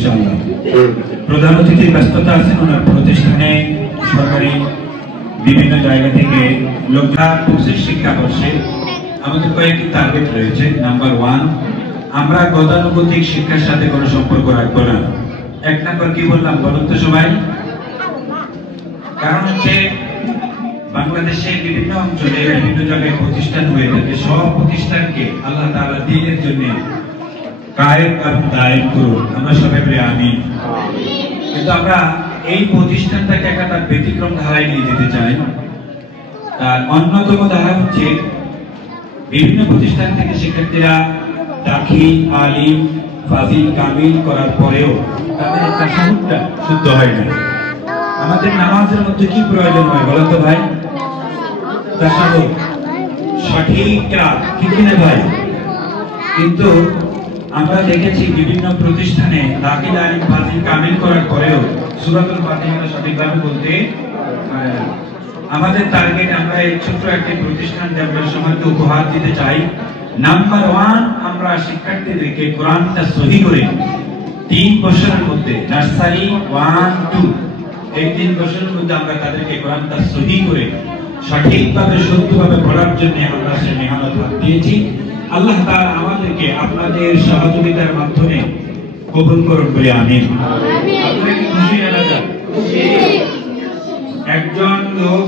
ইনশাআল্লাহ। প্রধান অতিথির ব্যস্ততা আছেন, ওনার প্রতিষ্ঠানে সরকারি বিভিন্ন জায়গা থেকে লক্ষ্য 25 শিক্ষাবর্ষে আমাদের কয়েকটি টার্গেট রয়েছে। নাম্বার 1, আমরা গতানুগতিক শিক্ষার সাথে কোনো সম্পর্ক রাখবো না। 1 নাম্বার কি বললাম বলুন তো সবাই? কারণ হচ্ছে বাংলাদেশে বিভিন্ন অঞ্চলে বিভিন্ন জায়গায় প্রতিষ্ঠান হয়ে থাকে, সব প্রতিষ্ঠানকে আল্লাহ তাআলা দ্বীনের জন্য কায়েম এবং দায়েম করুন, আমরা সবাই বলি আমিন। কিন্তু আমরা এই প্রতিষ্ঠানটাকে একটা তার ব্যতিক্রম ধারায় নিয়ে যেতে চাই। তার অন্যতম ধারা হচ্ছে বিভিন্ন প্রতিষ্ঠান থেকে শিক্ষার্থীরা দাখিল, আলিম, ফাজিল, কামিল করার পরেও তাদের তাশাহুদটা শুদ্ধ হয় না। আমাদের নামাজের মধ্যে কি প্রয়োজন হয় বলো তো ভাই? তাশাহুদ, সঠিক কিরাত, ঠিক না ভাই? কিন্তু আমরা দেখেছি বিভিন্ন প্রতিষ্ঠানে দাখিল, আলিম, ফাজিল, কামিল করার পরেও সূরাতুল ফাতিহা সঠিকভাবে বলতে পারে না। আমাদের টার্গেট, আমরা এই ছোট্ট একটি প্রতিষ্ঠান ডেভেলপের সময়কে উপহার দিতে চাই। নাম্বার 1, আমরা শিক্ষার্থীদেরকে কোরআনটা সহি করে 3 বছরের মধ্যে, নার্সারি 1, 2, এই 3 বছরের মধ্যে আমরা তাদেরকে কোরআনটা সহি করে সঠিকভাবে শুদ্ধভাবে পড়ার জন্য আমরা সে মেহনত দিয়েছি। আল্লাহ তাআলা আমাদেরকে আপনাদের সহযোগিতার মাধ্যমে কবুল করুন বলে আমিন। আপনারা কি খুশি না দাদা? খুশি। একজন লোক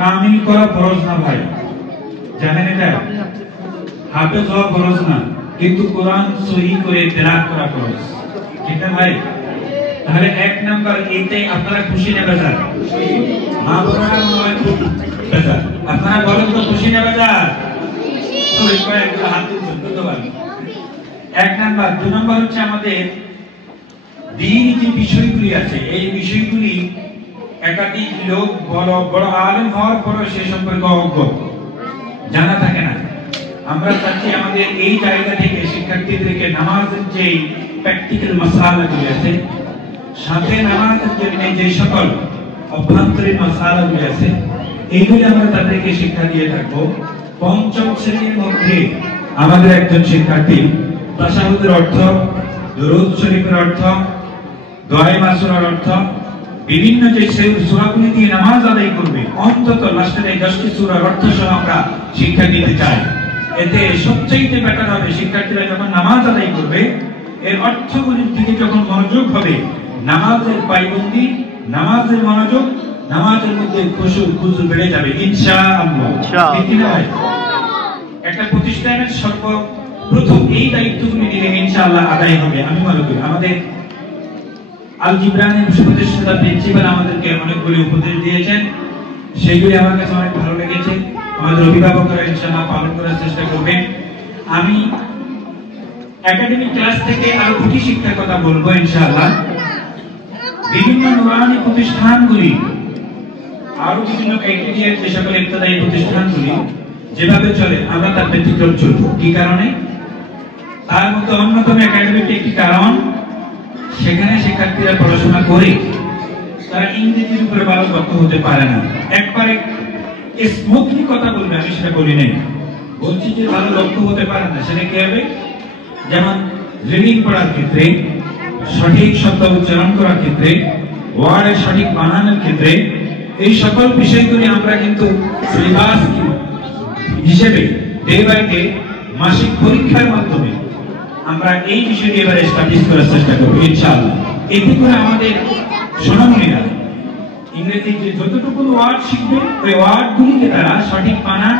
কামিল করা ফরজ না ভাই, জানেন এটা? হাফেজ হওয়া ফরজ না, কিন্তু কোরআন সহি করে তেলাওয়াত করা ফরজ, ঠিক না ভাই? তাহলে 1 নাম্বার এতে আপনারা খুশি না বেজার? খুশি। মা বোনেরা নয় খুব বেজার। আপনারা বলেন তো খুশি না বেজার? খুশি। তো একবার একটু হাত তুলুন তো ভাই। 1 নাম্বার। 2 নাম্বার হচ্ছে আমাদের দ্বীনি যে বিষয়গুলি আছে, এই বিষয়গুলি একাধিক লোক বড় বড় আলেম হওয়ার পরও সে সম্পর্কে অজ্ঞ, জানা থাকে না। আমরা চাচ্ছি আমাদের এই জায়গা থেকে শিক্ষার্থীদেরকে নামাজের যে প্র্যাকটিক্যাল মাসআলাগুলি আছে, সাথে নামাজের জন্য যে সকল অভ্যন্তরীণ মাসআলাগুলি আছে, এইগুলি আমরা তাদেরকে শিক্ষা দিয়ে থাকবো। 5ম শ্রেণীর মধ্যে আমাদের একজন শিক্ষার্থী তাশাহুদের অর্থ, দুরূদ শরীফের অর্থ, দোয়া মাসুরার অর্থ, বিভিন্ন যে সূরাগুলি দিয়ে নামাজ আদায় করবে, অন্তত লাস্টের এই 10টি সূরার অর্থ সহ আমরা শিক্ষা দিতে চাই। এতে সবচেয়ে বেটার হবে শিক্ষার্থীরা যখন নামাজ আদায় করবে, এর অর্থগুলির দিকে যখন মনোযোগ হবে, নামাজের পায়বন্দি, নামাজের মনোযোগ, নামাজের মধ্যে খুশু বেড়ে যাবে ইনশাআল্লাহ। ঠিক না ভাই? একটা প্রতিষ্ঠানের সর্বপ্রথম এই দায়িত্বগুলি নিলে ইনশাআল্লাহ আদায় হবে। আমি মনে করি আমাদের আল জিবরানের উপদেষ্টা প্রিন্সিপাল আমাদেরকে অনেকগুলি উপদেশ দিয়েছেন, সেগুলি আমার কাছে অনেক ভালো লেগেছে। আমাদের অভিভাবকরা ইনশাআল্লাহ পালন করার চেষ্টা করবেন। আমি একাডেমিক ক্লাস থেকে আরো দুটি শিক্ষার কথা বলবো ইনশাআল্লাহ। বিভিন্ন নুরানি প্রতিষ্ঠানগুলি, আরো বিভিন্ন ক্রাইটেরিয়া যে সকল ইবতদায়ী প্রতিষ্ঠানগুলি যেভাবে চলে, আমরা তার ব্যতিক্রম চলব। কি কারণে? তার মধ্যে অন্যতম একাডেমিক একটি কারণ, সেখানে শিক্ষার্থীরা পড়াশোনা করে তারা ইংরেজির উপরে ভালো দক্ষ হতে পারে না। একবারে স্মুথলি কথা বলবে, আমি সেটা বলি নাই, বলছি যে ভালো দক্ষ হতে পারে না। সেটা কি হবে? যেমন রিডিং পড়ার ক্ষেত্রে, সঠিক শব্দ উচ্চারণ করার ক্ষেত্রে, ওয়ার্ডের সঠিক বানানোর ক্ষেত্রে, এই সকল বিষয়গুলি আমরা কিন্তু সিলেবাস হিসেবে ডে বাই ডে মাসিক পরীক্ষার মাধ্যমে আমরা এই বিষয়টি এবারে এস্টাবলিশ করার চেষ্টা করব ইনশাআল্লাহ। এতে করে আমাদের সোনামণিরা ইংরেজি যে যতটুকু ওয়ার্ড শিখবে, ওই ওয়ার্ডগুলিকে তারা সঠিক বানান,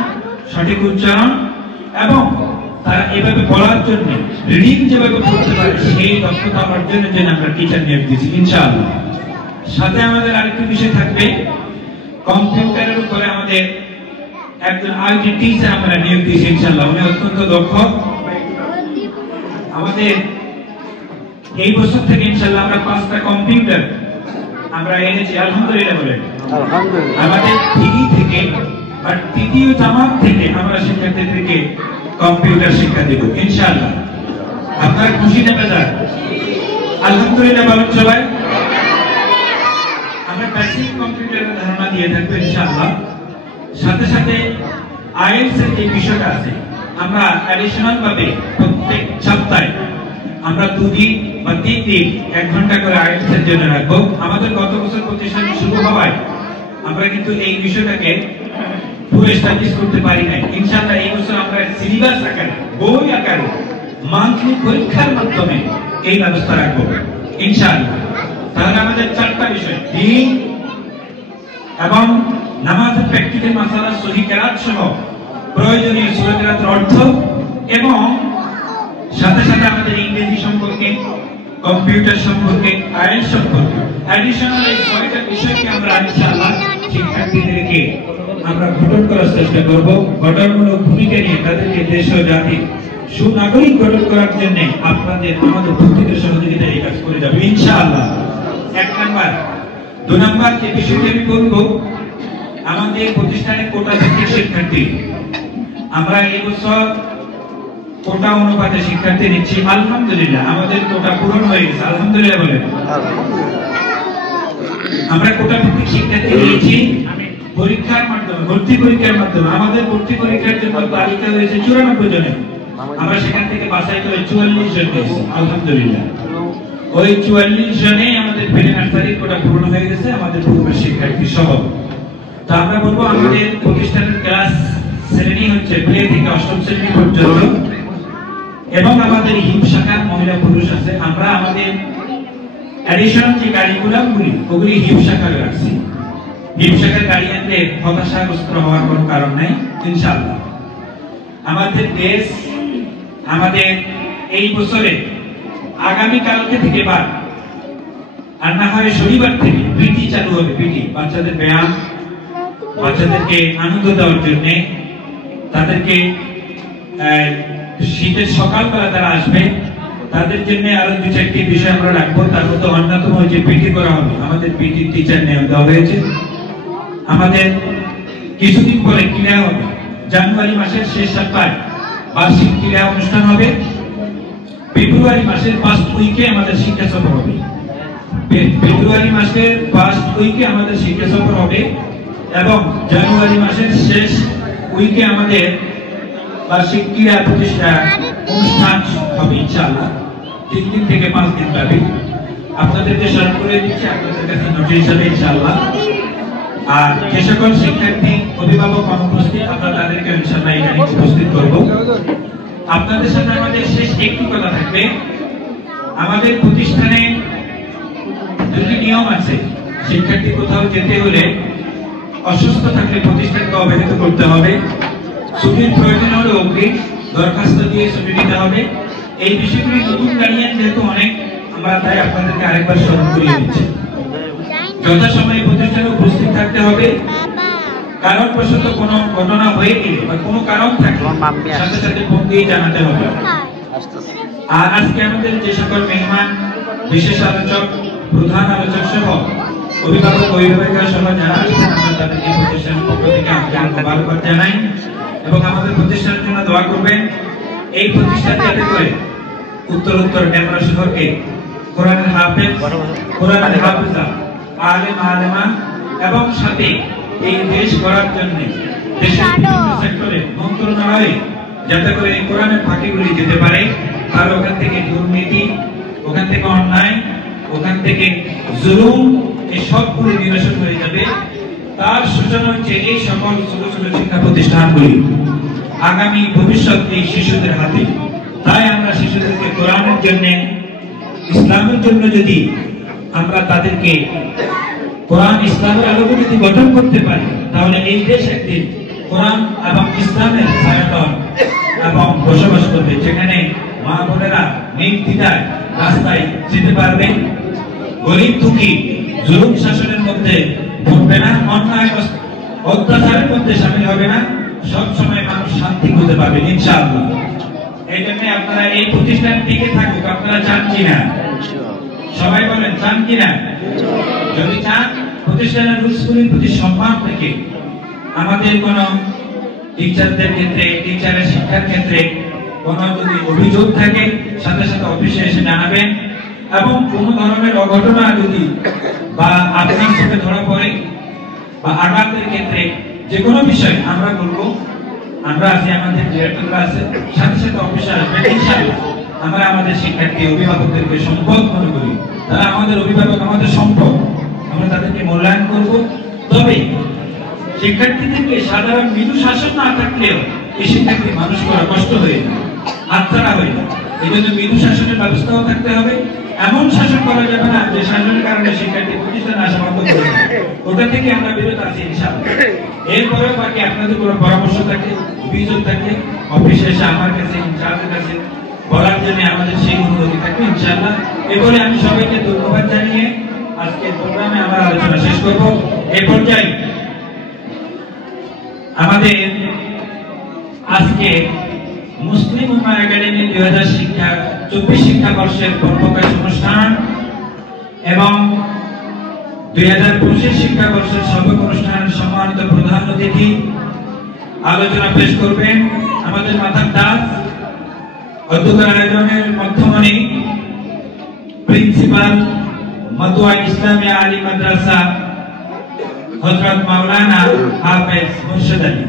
সঠিক উচ্চারণ এবং তারা এভাবে পড়ার জন্য রিডিং যেভাবে পড়তে পারে সেই দক্ষতা অর্জনের জন্য আমরা টিচার নিয়োগ দিয়েছি ইনশাআল্লাহ। সাথে আমাদের আরেকটি বিষয় থাকবে, কম্পিউটারের উপরে আমাদের একজন আইটি টিচার আমরা নিয়োগ দিয়েছি ইনশাআল্লাহ। উনি অত্যন্ত দক্ষ। আমাদের এই বছর থেকে ইনশাআল্লাহ আমরা 5টা কম্পিউটার আমরা এনেছি, আলহামদুলিল্লাহ বলেন। আলহামদুলিল্লাহ। আমাদের থ্রি থেকে আর তৃতীয় জামাত থেকে আমরা শিক্ষার্থীদেরকে কম্পিউটার শিক্ষা দেব ইনশাআল্লাহ। আপনারা খুশি না বেজার? আলহামদুলিল্লাহ বলেন সবাই। আমরা বেসিক কম্পিউটারের ধারণা দিয়ে থাকবো ইনশাআল্লাহ। সাথে সাথে আইএলটিএস এর যে বিষয়টা আছে, আমরা অ্যাডিশনাল ভাবে প্রত্যেক সপ্তাহে আমরা 2 দিন বা 3 দিন 1 ঘন্টা করে আইএলটিএস এর জন্য রাখবো। আমাদের গত বছর প্রতিষ্ঠান শুরু হওয়ায় আমরা কিন্তু এই বিষয়টাকে পুরো এস্টাবলিশ করতে পারি নাই। ইনশাআল্লাহ এই বছর আমরা সিলেবাস আকারে, বই আকারে, মান্থলি পরীক্ষার মাধ্যমে এই ব্যবস্থা রাখবো ইনশাআল্লাহ। তাহলে আমাদের 4টা বিষয়, দ্বীন এবং নামাজের প্র্যাকটিক্যাল মাসালা, সহিহ কেরাত সহ প্রয়োজনীয় সূরা কেরাতের অর্থ, এবং সাথে সাথে আমাদের ইংরেজি সম্পর্কে, কম্পিউটার সম্পর্কে, আইএলটিএস সম্পর্কে অ্যাডিশনাল এই 6টা বিষয়কে আমরা ইনশাআল্লাহ শিক্ষার্থীদেরকে আমরা গঠন করার চেষ্টা করব। গঠনমূলক ভূমিকা নিয়ে তাদেরকে দেশ ও জাতি সুনাগরিক গঠন করার জন্য আপনাদের আমাদের প্রত্যেকের সহযোগিতা এই কাজ করে যাবে ইনশাআল্লাহ। 1 নাম্বার। 2 নাম্বার যে বিষয়টি আমি বলবো, আমাদের প্রতিষ্ঠানে কোটা ভিত্তিক শিক্ষার্থী, আমরা এই বছর কোটা অনুপাতে শিক্ষার্থী নিচ্ছি। আলহামদুলিল্লাহ আমাদের কোটা পূরণ হয়ে গেছে, আলহামদুলিল্লাহ বলেন। আমরা কোটা ভিত্তিক শিক্ষার্থী নিয়েছি পরীক্ষার মাধ্যমে, ভর্তি পরীক্ষার মাধ্যমে। আমাদের ভর্তি পরীক্ষার জন্য তালিকা হয়েছে 94 জনের, আমরা সেখান থেকে বাছাই করে 44 জন পেয়েছি আলহামদুলিল্লাহ। ওই 44 জনে আমাদের প্লে নার্সারি কোটা পূরণ হয়ে গেছে, আমাদের পূর্বের শিক্ষার্থী সহ। তো আমরা বলবো আমাদের প্রতিষ্ঠানের ক্লাস শ্রেণী হচ্ছে প্লে থেকে 8ম শ্রেণী পর্যন্ত, এবং আমাদের হিপ শাখার মহিলা পুরুষ আছে। আমরা আমাদের অ্যাডিশনাল যে কারিকুলামগুলি ওগুলি হিপ শাখায় রাখছি। হিপ শাখার গার্ডিয়ানদের হতাশাগ্রস্ত হওয়ার কোনো কারণ নাই ইনশাআল্লাহ। আমাদের দেশ, আমাদের এই বছরে আগামী কালকে থেকে আর না হয় শনিবার থেকে পিটি চালু হবে। পিটি বাচ্চাদের ব্যায়াম, বাচ্চাদেরকে আনন্দ দেওয়ার জন্য, তাদেরকে শীতের সকালবেলা তারা আসবে, তাদের জন্য আরো 2-4টি বিষয় আমরা রাখবো। তার মধ্যে অন্যতম হচ্ছে পিটি করা হবে। আমাদের পিটি টিচার নিয়োগ দেওয়া হয়েছে। আমাদের কিছুদিন পরে ক্রীড়া হবে, জানুয়ারি মাসের শেষ সপ্তাহে বার্ষিক ক্রীড়া অনুষ্ঠান হবে। ফেব্রুয়ারি মাসের ফার্স্ট উইকে আমাদের শিক্ষা সফর হবে। ফেব্রুয়ারি মাসের ফার্স্ট উইকে আমাদের শিক্ষা সফর হবে, এবং জানুয়ারি মাসের শেষ উইকে আমাদের বার্ষিক ক্রীড়া প্রতিষ্ঠা অনুষ্ঠান হবে ইনশাআল্লাহ। 3 দিন থেকে 5 দিন ব্যাপী। আপনাদেরকে স্মরণ করে দিচ্ছি আপনাদের কাছে নোটিশ হিসাবে ইনশাআল্লাহ। আর যে সকল শিক্ষার্থী অভিভাবক অনুপস্থিত, আমরা তাদেরকে ইনশাআল্লাহ এখানে উপস্থিত করব। আপনাদের সাথে আমাদের শেষ একটি কথা থাকবে, আমাদের প্রতিষ্ঠানে 2টি নিয়ম আছে। শিক্ষার্থী কোথাও যেতে হলে অসুস্থ থাকলে প্রতিষ্ঠানকে অবহিত করতে হবে, ছুটির প্রয়োজন হলে অগ্রিম দরখাস্ত দিয়ে ছুটি দিতে হবে। এই বিষয়গুলি নতুন গার্ডিয়ান যেহেতু অনেক, আমরা তাই আপনাদেরকে আরেকবার স্মরণ করিয়ে দিচ্ছি। যথাসময়ে প্রতিষ্ঠানে উপস্থিত থাকতে হবে। কারণবশত কোনো ঘটনা হয়ে গেলে বা কোনো কারণ থাকলে সাথে সাথে ফোন দিয়ে জানাতে হবে। আর আজকে আমাদের যে সকল মেহমান, বিশেষ আলোচক, প্রধান আলোচক সহ অভিভাবক, অভিভাবিকা সহ যারা আসছেন, আমরা তাদেরকে প্রতিষ্ঠানের পক্ষ থেকে ধন্যবাদ জানাই, এবং আমাদের প্রতিষ্ঠানের জন্য দোয়া করবেন। এই প্রতিষ্ঠান যাতে করে উত্তর ডেমরা শহরকে কোরআনের হাফেজ, কোরআনের হাফেজা, আলেম আলেমা, এবং সাথে এই দেশ গড়ার জন্য দেশের বিভিন্ন সেক্টরে মন্ত্রণালয়ে যাতে করে এই কোরআনের ফাঁকিগুলি যেতে পারে, আর ওখান থেকে দুর্নীতি, ওখান থেকে অন্যায়, ওখান থেকে জুলুম, এই সবগুলি নিরসন হয়ে যাবে। তার সূচনা হচ্ছে এই সকল ছোট ছোট শিক্ষা প্রতিষ্ঠানগুলি, আগামী ভবিষ্যৎ এই শিশুদের হাতে। তাই আমরা শিশুদেরকে কোরআনের জন্য, ইসলামের জন্য যদি আমরা তাদেরকে কোরআন ইসলামের আলোকে যদি গঠন করতে পারি, তাহলে এই দেশ একদিন কোরআন এবং ইসলামের ছায়াতল এবং বসবাস করবে, যেখানে মা বোনেরা নির্দ্বিধায় রাস্তায় যেতে পারবে, গরিব দুঃখী জুলুম শাসনের মধ্যে পড়বে না, অন্যায় অত্যাচারের মধ্যে সামিল হবে না, সব সময় মানুষ শান্তি খুঁজে পাবে ইনশাআল্লাহ। এই জন্য আপনারা এই প্রতিষ্ঠান টিকে থাকুক, আপনারা চান কিনা? সবাই বলেন চান কিনা? যদি চান, প্রতিষ্ঠানের রুলসগুলির প্রতি সম্মান থেকে আমাদের কোন টিচারদের ক্ষেত্রে, টিচারের শিক্ষার ক্ষেত্রে কোন যদি অভিযোগ থাকে সাথে সাথে অফিসে এসে জানাবেন, এবং কোন ধরনের অঘটনা যদি বা আপনার চোখে ধরা পড়ে বা আঘাতের ক্ষেত্রে যে কোনো বিষয় আমরা বলবো, আমরা আছি, আমাদের ডিরেক্টররা আছে, সাথে সাথে অফিসে আসবেন ইনশাআল্লাহ। আমরা আমাদের শিক্ষার্থী অভিভাবকদেরকে সম্পদ মনে করি, তারা আমাদের অভিভাবক, আমাদের সম্পদ, আমরা তাদেরকে মূল্যায়ন করব। তবে শিক্ষার্থীদেরকে সাধারণ মৃদু শাসন না থাকলেও এই শিক্ষার্থী মানুষ করা কষ্ট হয়ে যায়, হাতছাড়া হয়ে যায়। এই জন্য মৃদু শাসনের ব্যবস্থাও থাকতে হবে। এমন শাসন করা যাবে না যে শাসনের কারণে শিক্ষার্থী প্রতিষ্ঠানে আসা বন্ধ করে দেবে, ওটা থেকে আমরা বিরত আছি ইনশাআল্লাহ। এরপরেও বাকি আপনাদের কোনো পরামর্শ থাকে, অভিযোগ থাকে, অফিসে এসে আমার কাছে, ইনচার্জের কাছে বলার জন্য আমাদের সেই অনুরোধ থাকবে ইনশাআল্লাহ। এরপরে আমি সবাইকে ধন্যবাদ জানিয়ে আজকের প্রোগ্রামে আমার আলোচনা শেষ করব। এই পর্যায়ে আমাদের আজকে মুসলিম উম্মাহ একাডেমি 2024 শিক্ষাবর্ষের প্রকাশ অনুষ্ঠান এবং 2025 শিক্ষাবর্ষের সবক অনুষ্ঠানের সম্মানিত প্রধান অতিথি আলোচনা পেশ করবেন আমাদের মাথার দাস, অধ্যক্ষের আয়োজনের মধ্যমণি প্রিন্সিপাল মতুয়া ইসলামিয়া আলী মাদ্রাসা হযরত মাওলানা হাফেজ মুর্শিদ আলী।